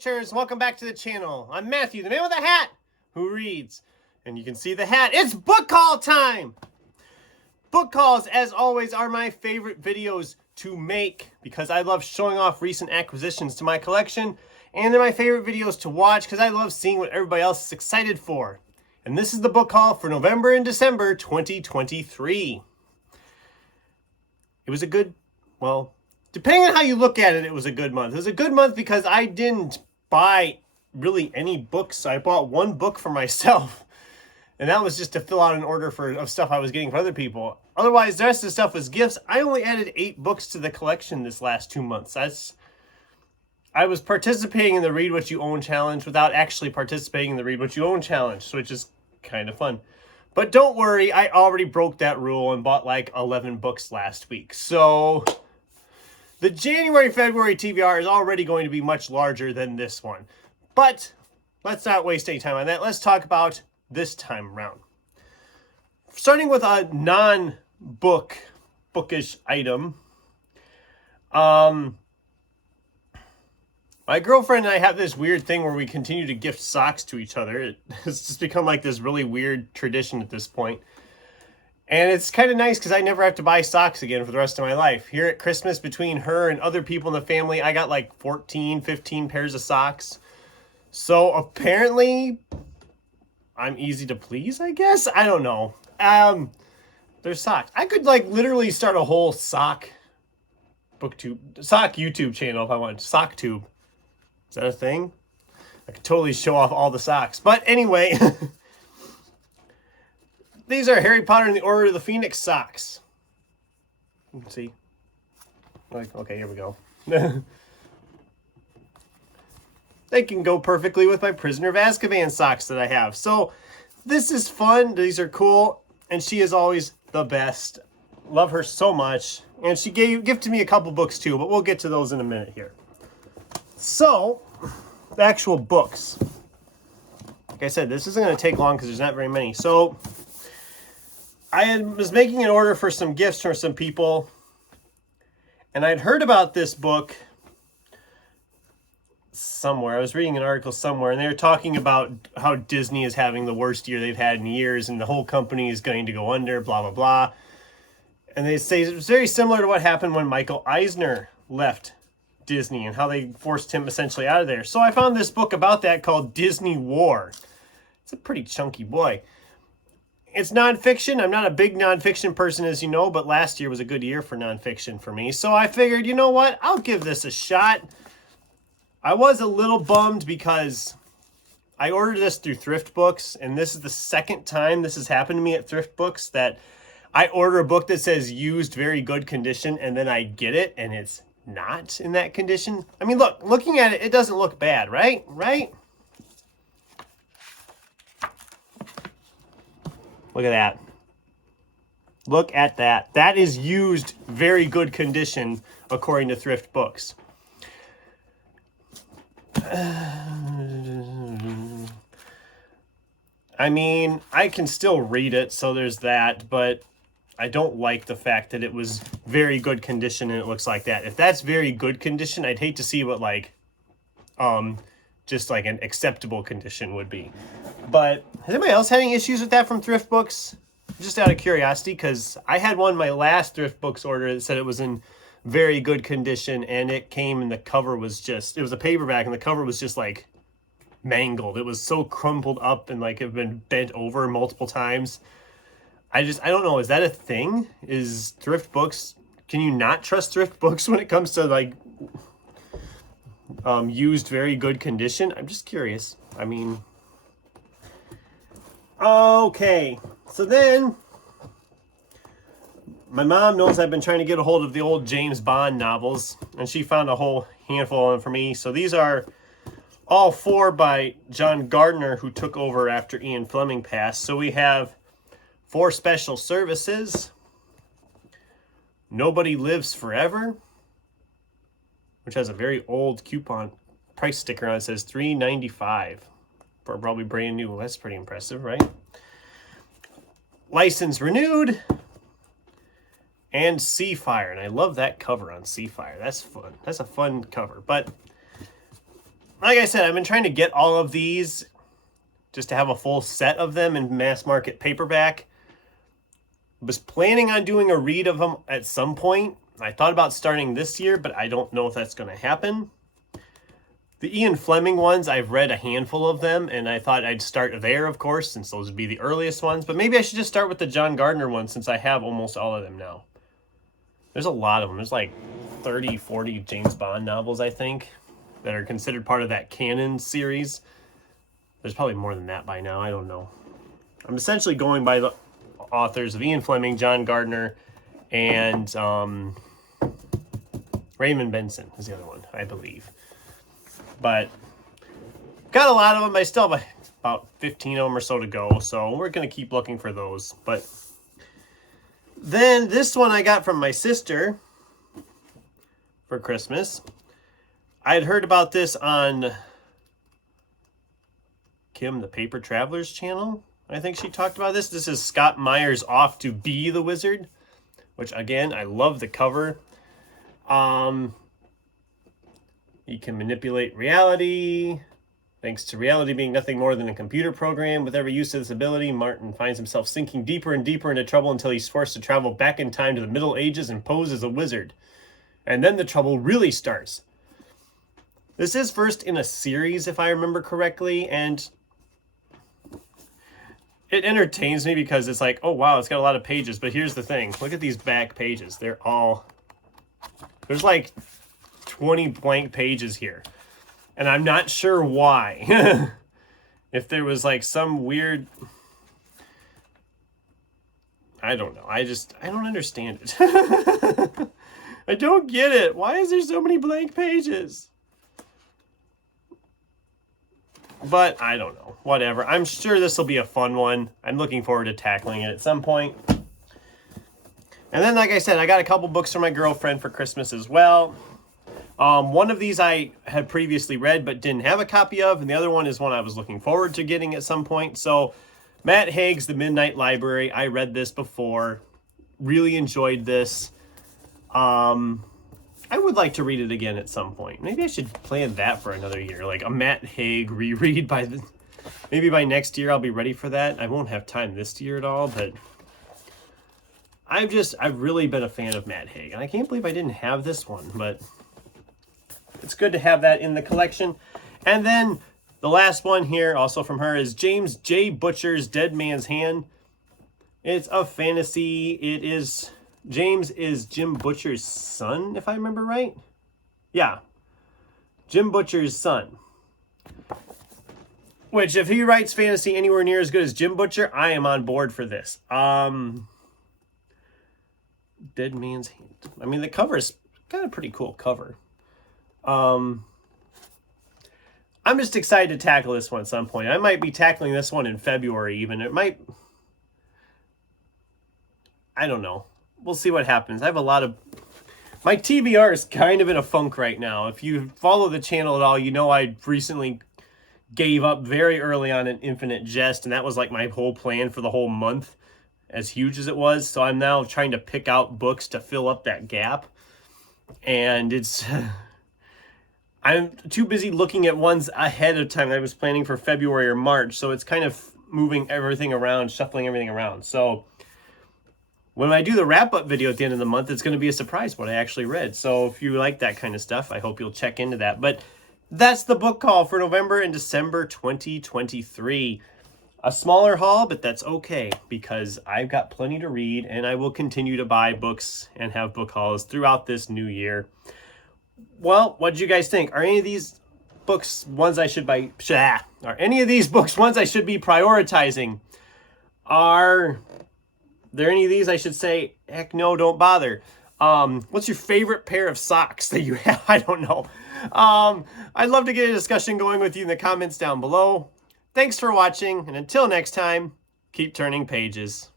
page-turners, welcome back to the channel. I'm Matthew, the man with a hat, who reads. And you can see the hat. It's book haul time! Book hauls, as always, are my favorite videos to make because I love showing off recent acquisitions to my collection, and they're my favorite videos to watch because I love seeing what everybody else is excited for. And this is the book haul for November and December 2023. It was a good, well, depending on how you look at it, it was a good month. It was a good month because I didn't buy really any books. I bought one book for myself. And that was just to fill out an order of stuff I was getting for other people. Otherwise, the rest of the stuff was gifts. I only added 8 books to the collection this last 2 months. I was participating in the Read What You Own challenge without actually participating in the Read What You Own challenge, which is kind of fun. But don't worry, I already broke that rule and bought like 11 books last week. So the January-February TBR is already going to be much larger than this one. But let's not waste any time on that. Let's talk about this time around. Starting with a non-bookish item. My girlfriend and I have this weird thing where we continue to gift socks to each other. It's just become like this really weird tradition at this point. And it's kind of nice because I never have to buy socks again for the rest of my life. Here at Christmas, between her and other people in the family, I got like 14, 15 pairs of socks. So apparently I'm easy to please, I guess? I don't know. There's socks. I could like literally start a whole sock YouTube channel if I wanted. SockTube. Is that a thing? I could totally show off all the socks. But anyway, these are Harry Potter and the Order of the Phoenix socks. Let's see. Like, okay, here we go. They can go perfectly with my Prisoner of Azkaban socks that I have. So this is fun. These are cool. And she is always the best. Love her so much. And she gifted me a couple books too, but we'll get to those in a minute here. So, the actual books. Like I said, this isn't going to take long because there's not very many. So, I was making an order for some gifts for some people. And I'd heard about this book somewhere. I was reading an article somewhere, and they were talking about how Disney is having the worst year they've had in years, and the whole company is going to go under, blah, blah, blah. And they say it was very similar to what happened when Michael Eisner left Disney and how they forced him essentially out of there. So I found this book about that called Disney War. It's a pretty chunky boy. It's nonfiction. I'm not a big nonfiction person, as you know, but last year was a good year for nonfiction for me. So I figured, you know what? I'll give this a shot. I was a little bummed because I ordered this through Thrift Books, and this is the second time this has happened to me at Thrift Books, that I order a book that says used, very good condition, and then I get it, and it's not in that condition. I mean, look, looking at it, it doesn't look bad, right? Right? Look at that. Look at that. That is used, very good condition, according to Thrift Books. I mean, I can still read it, so there's that, but I don't like the fact that it was very good condition and it looks like that. If that's very good condition, I'd hate to see what like just like an acceptable condition would be. But has anybody else had any issues with that from Thrift Books? Just out of curiosity, because I had one in my last Thrift Books order that said it was in very good condition, and it came and the cover was just, it was a paperback and the cover was just like mangled. It was so crumpled up and like it had been bent over multiple times. I don't know, is that a thing? Is Thrift Books, can you not trust Thrift Books when it comes to like used very good condition? I'm just curious. I mean, okay, so then my mom knows I've been trying to get a hold of the old James Bond novels, and she found a whole handful of them for me. So these are all 4 by John Gardner, who took over after Ian Fleming passed. So we have 4 Special Services, Nobody Lives Forever, which has a very old coupon price sticker on it. It says $3.95 for probably brand new. Well, that's pretty impressive, right? License Renewed, and Seafire. And I love that cover on Seafire. That's fun. That's a fun cover. But like I said, I've been trying to get all of these just to have a full set of them in mass market paperback. Was planning on doing a read of them at some point. I thought about starting this year, but I don't know if that's going to happen. The Ian Fleming ones, I've read a handful of them, and I thought I'd start there, of course, since those would be the earliest ones. But maybe I should just start with the John Gardner ones, since I have almost all of them now. There's a lot of them. There's like 30, 40 James Bond novels, I think, that are considered part of that canon series. There's probably more than that by now. I don't know. I'm essentially going by the authors of Ian Fleming, John Gardner, and Raymond Benson is the other one, I believe. But got a lot of them. I still have about 15 of them or so to go, so we're going to keep looking for those. But then this one I got from my sister for Christmas. I had heard about this on Kim, the Paper Travelers channel. I think she talked about this. This is Scott Meyer's Off to Be the Wizard, which, again, I love the cover. He can manipulate reality. Thanks to reality being nothing more than a computer program, with every use of this ability, Martin finds himself sinking deeper and deeper into trouble until he's forced to travel back in time to the Middle Ages and pose as a wizard. And then the trouble really starts. This is first in a series, if I remember correctly, and it entertains me because it's like, oh wow, it's got a lot of pages. But here's the thing. Look at these back pages. There's like 20 blank pages here. And I'm not sure why. If there was like some weird... I don't know. I don't understand it. I don't get it. Why is there so many blank pages? But I don't know. Whatever. I'm sure this will be a fun one. I'm looking forward to tackling it at some point. And then, like I said, I got a couple books for my girlfriend for Christmas as well. One of these I had previously read but didn't have a copy of, and the other one is one I was looking forward to getting at some point. So, Matt Haig's The Midnight Library. I read this before. Really enjoyed this. I would like to read it again at some point. Maybe I should plan that for another year, like a Matt Haig reread maybe by next year I'll be ready for that. I won't have time this year at all, but I've really been a fan of Matt Haig, and I can't believe I didn't have this one, but it's good to have that in the collection. And then the last one here, also from her, is James J. Butcher's Dead Man's Hand. It's a fantasy. James is Jim Butcher's son, if I remember right. Yeah. Jim Butcher's son. Which, if he writes fantasy anywhere near as good as Jim Butcher, I am on board for this. Dead Man's Hand. I mean, the cover is kind of pretty cool cover. I'm just excited to tackle this one at some point. I might be tackling this one in February even. I don't know. We'll see what happens. I have a lot of... My TBR is kind of in a funk right now. If you follow the channel at all, you know I recently gave up very early on an Infinite Jest, and that was like my whole plan for the whole month, as huge as it was. So I'm now trying to pick out books to fill up that gap. And it's... I'm too busy looking at ones ahead of time that I was planning for February or March, so it's kind of moving everything around, shuffling everything around. So when I do the wrap-up video at the end of the month, it's going to be a surprise what I actually read. So if you like that kind of stuff, I hope you'll check into that. But that's the book haul for November and December 2023. A smaller haul, but that's okay, because I've got plenty to read, and I will continue to buy books and have book hauls throughout this new year. Well, what did you guys think? Are any of these books ones I should buy? Are any of these books ones I should be prioritizing? Are there any of these I should say, heck no, don't bother? What's your favorite pair of socks that you have? I don't know. I'd love to get a discussion going with you in the comments down below. Thanks for watching, and until next time, keep turning pages.